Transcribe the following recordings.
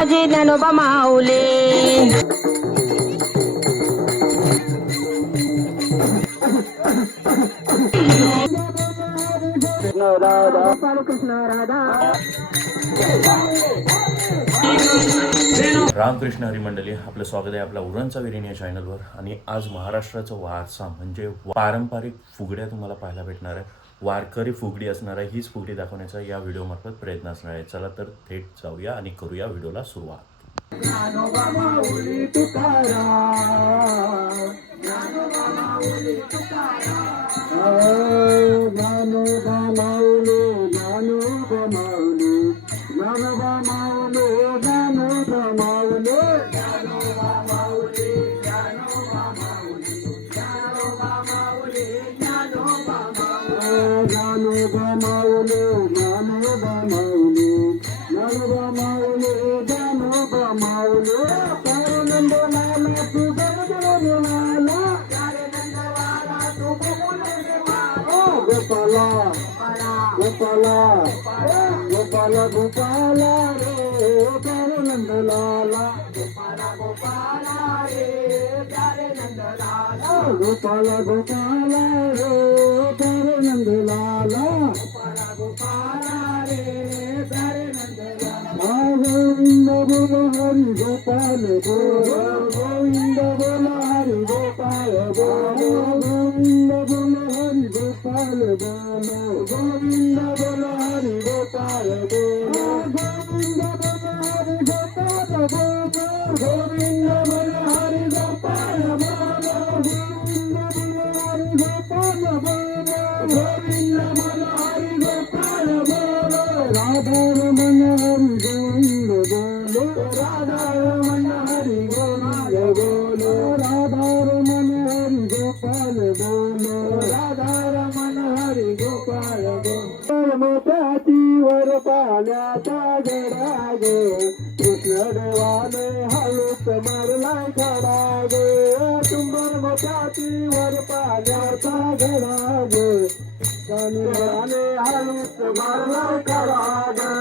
माझे ज्ञानोबा माऊली. रामकृष्ण हरी मंडळी, आपलं स्वागत आहे आपल्या उरणचा विरीण या चॅनलवर. आणि आज महाराष्ट्राचा वारसा म्हणजे पारंपरिक फुगड्या तुम्हाला पाहायला भेटणार आहे. वारकरी फुगडी असणार आहे. हीच फुगडी दाखवण्याचा या व्हिडिओमार्फत प्रयत्न असणार आहे. चला तर थेट जाऊया आणि करूया व्हिडिओला सुरुवात. ज्ञानोबा माऊली तुकाराम, ज्ञानोबा माऊली तुकाराम, ज्ञानोबा माऊली, ज्ञानोबा माऊली, ज्ञानोबा माऊली, ज्ञानोबा माऊली, ज्ञानोबा माऊली, ज्ञानोबा माऊली, ज्ञानोबा माऊली, ज्ञानोबा माऊली, ज्ञानोबा माऊली, ज्ञानोबा माऊली, ज्ञानोबा माऊली, ज्ञानोबा माऊली, पारनंदनाला तू गणगणवाला, पारनंदवाला तू बबुलवाला, गोपाला गोपाला गोपाला गोपाला रे पारनंदलाला, गोपाला गोपाला रे प्यारे नंदलाला, गोपाला गोपाला रे पारनंदलाला, गोपाला गोपाला रे प्यारे नंदलाला. गोविंद बोल हरि गोपाल बोल, गोविंद बोल हरि गोपाल बोल, गोविंद बोल हरि गोपाल बोल, गोविंद बोल हरि गोपाल बोल, गोविंद बोल हरि गोपाल बोल, गोविंद बोल हरि गोपाल बोल, गोविंद बोल हरि गोपाल बोल, गोविंद बोल हरि गोपाल बोल. राधा रमण हरि गोविंद बोलो, राधा रमण हरि गोविंद बोलो, राधा रमण हरि गोपाल बोलो, राधा रमण हरि गोपाल बोलो. मोत्याची वर पाण्याचा गडा गे, कृष्ण देवाने हळूच मारलाय खडा गे, तुंबर मोत्याची वर पाण्याचा गडा गे, देवाने हळूच मारलाय खडा गे,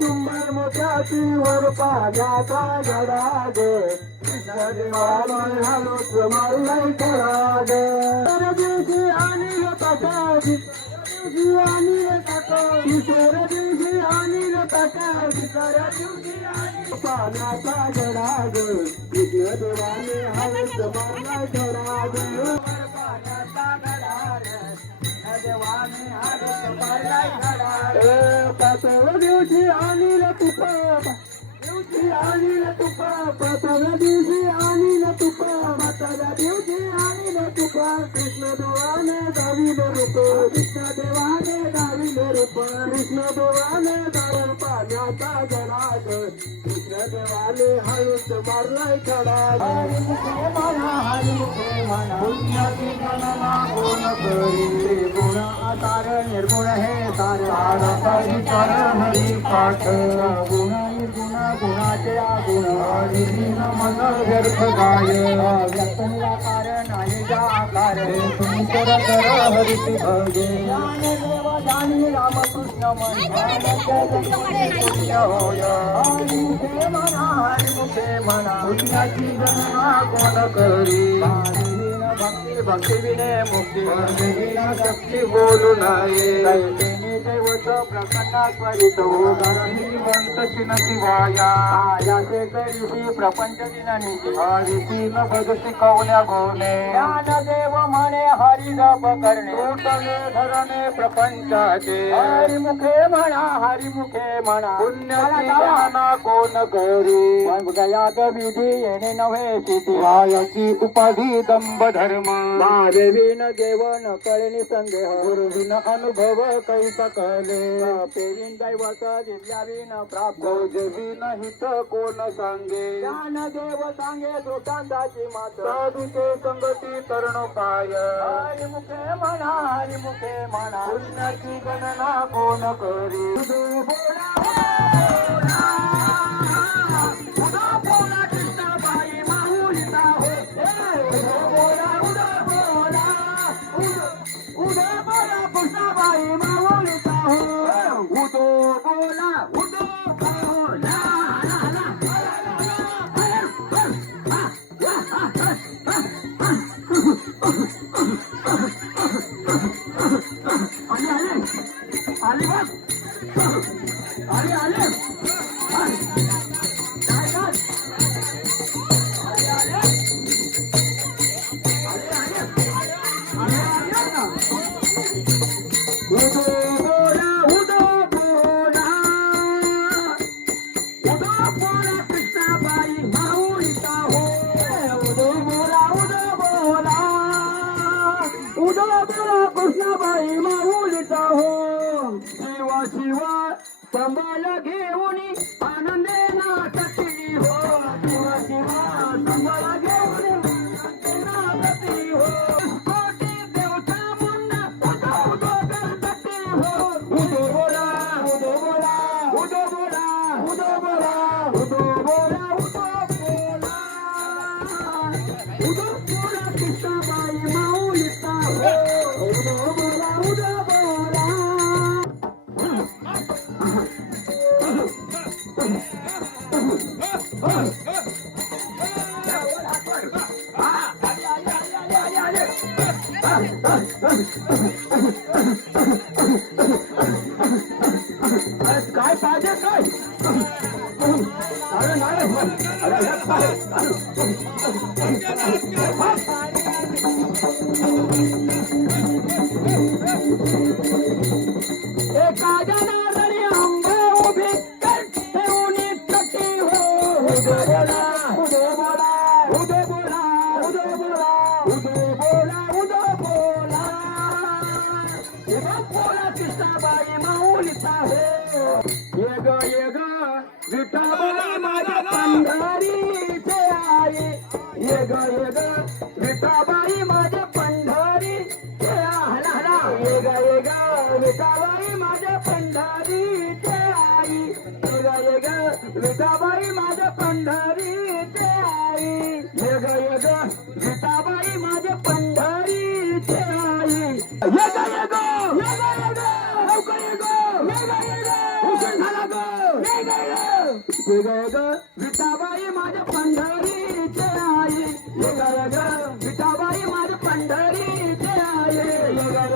तुंबर मोत्याची वर पाण्याचा गडा गे, कृष्ण देवाने हळूच मारलाय खडा गे. दिवशी आणि तकाजी आणि तकाजी, दुसऱ्या दिवशी आणि तकाजी, तिसऱ्या दिवशी आणि पाण्याचा गडा गे, कृष्ण देवाने हळूच मारलाय खडा गे, पाण्याचा गडा गे, देवाने हळूच मारलाय खडा गे. पाचव्या दिवशी आणील तुपा, दिवशी आणील तुपा, पाचव्या दिवशी आणील तुपा, पाचव्या दिवशी आणील तुपा, कृष्ण देवाने दाविल रूप, कृष्ण देवाने दाविल रूप, कृष्ण देवाने दारुण पाण्याचा गडा गे, कृष्ण देवाने हळूच मारलाय खडा. हरी मुखे म्हणा, हरी मुखे म्हणा, पुण्याची गणना कोण करी, गुण आधार निर्गुण हे सारे, आरती कर हरी पाठ, गुण निर्गुण गुणाचे गुण, हरी मन व्यर्थ गाय, व्यक्त निराकार नाही जा आकार, सुंदर कर हरिती भजे, ज्ञानदेव जाणी रामकृष्ण मन, पुण्य होय. हरी मुखे म्हणा, हरी मुखे म्हणा, पुण्याची गणना कोण करी, भक्ती भक्ती विने मुक्ती, विना शक्ती बोलू नये, दैवत प्रसन्ना त्वरित हो, वंत शिनती वाया, याचे कैसी प्रपंच दिननिती, हरिती न भगती कवल्या गोने, ज्ञानदेव म्हणे हरी जप करणे, उठणे धरणे प्रपंचाचे, हरी मुखे म्हणा, हरी मुखे म्हणा, पुण्याची गणना कोण करी, गयात विधी येणे नव्हे स्थिती, वायाची उपाधी दंभ धर्म, महादेवीन देव न कळे निसंदेह, गुरुविन अनुभव कैसा कले, पेरीन दैवत दिव्याविन प्राप्त, जवीन हित कोण सांगे, ज्ञानदेव सांगे दृष्टांताची मात, साधूचे संगती तरुण काय, हरी मुखे म्हणा, हरी मुखे म्हणा, पुण्याची गणना कोण करी. कृष्णाबाई माऊलीचा हो, उदो बोला कृष्णाबाई माऊलीचा हो, उदो बोला, उदो बोला, बोला कृष्णाबाई माऊलीचा हो उदो बोला कृष्णाबाई माऊलीचा हो शिवा शिवा संभाळ घेऊन आनंदे नाचती हो शिवा शिवा संभाळ घेऊन आनंदे नाचती हो कोटी देवता मुंडा उदो करती हो उदो बोला कृष्णाबाई माऊलीचा हो उदो बोला काय पाहिजे काय अरे एका जनार्दनी अंग उभी ठेवून चटी हो उदो बोला कृष्णाबाई माऊलीचा हो ये ग विठाबाई माझ्या पंढरीचे आई ये ग विठाबाई माझ्या पंढरीचे हला ये ग विठाबाई माझ्या पंढरीचे आई ये ग विठाबाई माझ्या पंढरीचे आई ये ग विठाबाई माझ्या पंढरीचे आई ये ग लवकर ये ग उशीर झाला ग विठाबाई माझ्या पंढरीचे आई ये ग विठाबाई माझ्या पंढरीचे आई ये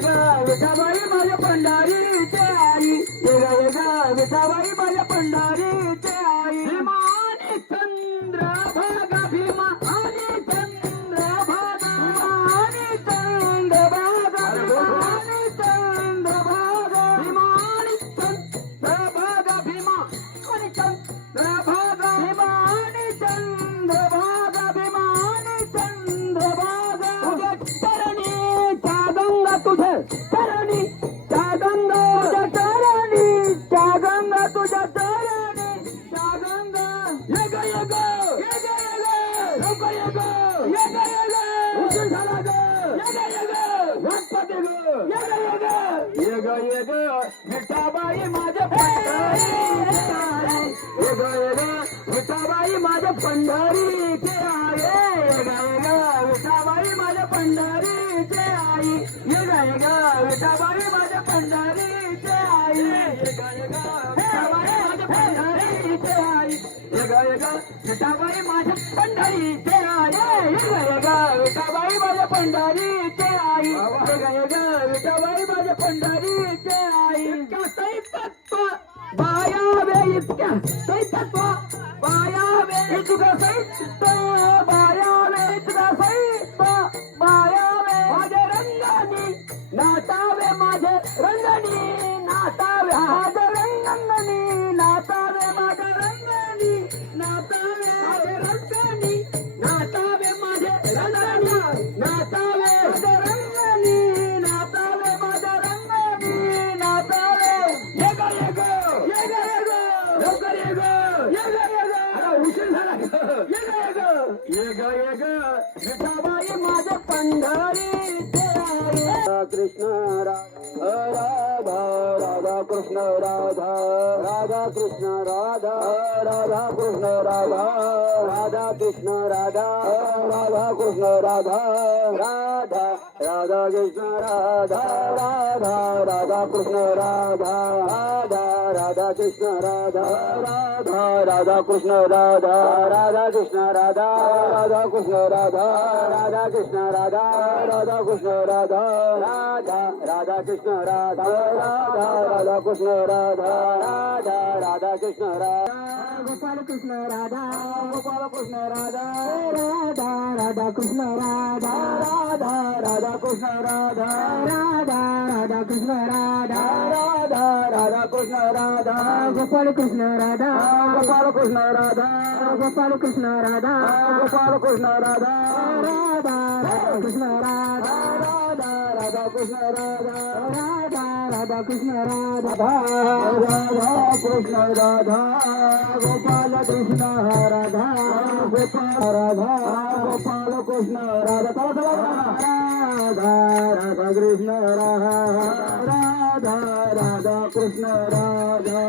ग विठाबाई माझ्या पंढरीचे आई ये ग विठाबाई माझ्या पंढरीचे आई भीमा आणि चंद्र भागा भीमा आणि चंद्र भागा आणि चंद्र भागा आणि चंद्र भागा भीमा आणि चंद्र भागा भीमा आणि चंद्र भागा भीमा आणि चंद्र भागा भीमा आणि चंद्र भागा तुझ्या चरणीच्या गंगा तुझ्या चरणीच्या गंगा तुझ्या चरणीच्या गंगा तुझ्या चरणीच्या गंगा ये ग लवकर ये ग उशीर झाला ग वाटपते ग ये ग विठाबाई माझ्या पंढरीचे आई ये ग विठाबाई माझ्या पंढरीचे आई ये ग विठाबाई माझ्या पंढरीचे आई ये ग विठाबाई माझ्या पंढरीचे आई ये ग विठाबाई माझ्या पंढरीचे आई ये ग विठाबाई माझ्या पंढरीचे आई ये ग विठाबाई माझ्या पंढरीचे आई ये ग विठाबाई माझ्या पंढरीचे आई इतक्या सैतत्व बायावे इतक्या सैतत्व बायावे इतकं सैत बायावे इतकं सैत बायावे माझ्या रंगानी नाचावे माझे रंगानी नाचावे माझ्या रंगानी नाचावे माझ्या रंगानी नाचावे माझे रंगानी नाचावे माझे रंगानी नाचावे माझ्या रंगानी नाचावे माझ्या रंगानी नाचावे ये ग लवकर ये ग आता उशीर झाला ये ग विठाबाई माझ्या पंढरीचे आई कृष्ण राधा राधा कृष्ण राधा राधा कृष्ण राधा राधा कृष्ण राधा राधा कृष्ण राधा राधा कृष्ण राधा राधा राधा कृष्ण राधा राधा राधा कृष्ण राधा राधा राधा कृष्ण राधा राधा राधा कृष्ण राधा राधा कृष्ण राधा राधा कृष्ण राधा राधा कृष्ण राधा राधा कृष्ण राधा राधा राधा कृष्ण राधा राधा राधा कृष्ण राधा राधा राधा कृष्ण राधा गोपाल कृष्ण राधा गोपाल कृष्ण राधा राधा राधा कृष्ण राधा राधा राधा कृष्ण राधा राधा राधा कृष्ण राधा राधा राधा कृष्ण राधा गोपाल कृष्ण राधा गोपाल कृष्ण राधा गोपाल कृष्ण राधा गोपाल कृष्ण राधा राधा राधा कृष्ण राधा राधा राधा कृष्ण राधा राधा राधा कृष्ण राधा राधा कृष्ण राधा गोपाल कृष्ण राधा गोपाल राधा गोपाल कृष्ण राधा राधा राधा कृष्ण राधा राधा राधा कृष्ण राधा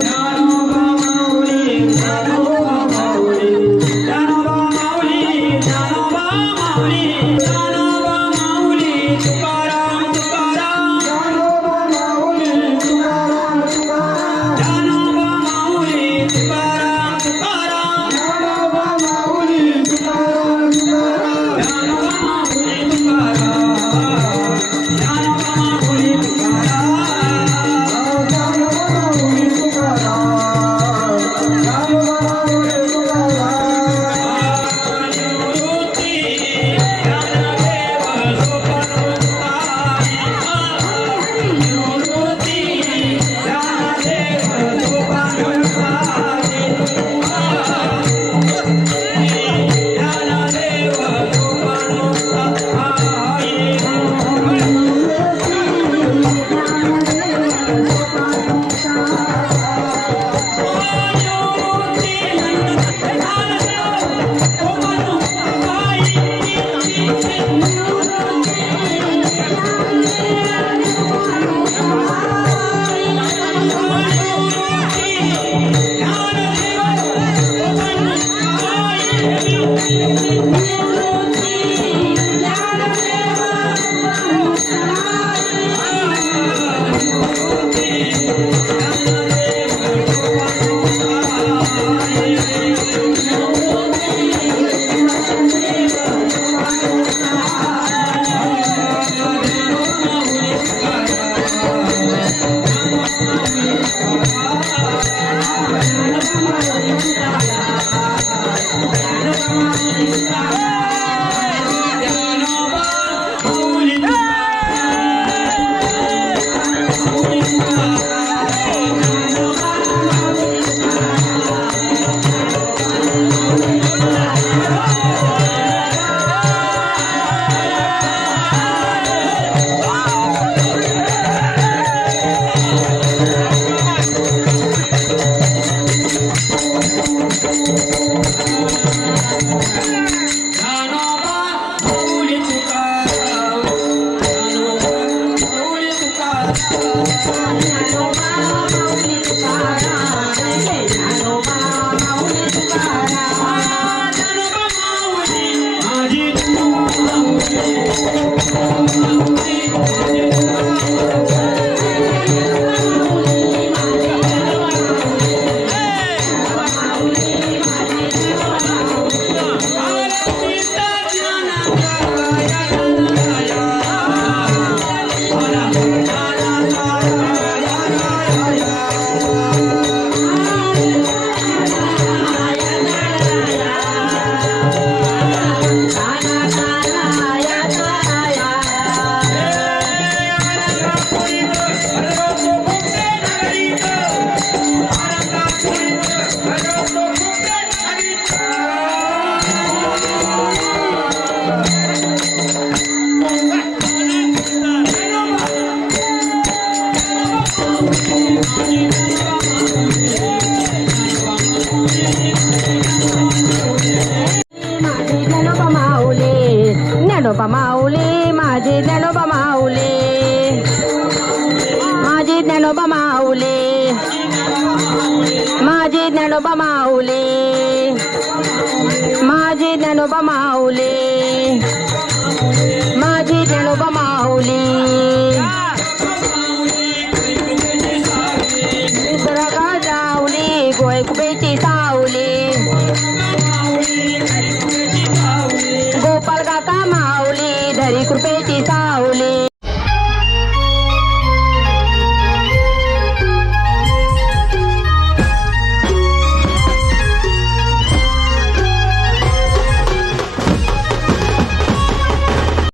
ज्ञानोबा माऊली ज्ञानोबा माऊली माझे ज्ञानोबा माऊली माझे ज्ञानोबा माऊली माझे ज्ञानोबा माऊली माझे ज्ञानोबा माऊली माझे ज्ञानोबा माऊली निसर्गा जाऊली गोय कुबेची सावली गोपाल काका माऊली धरी कृपेची सा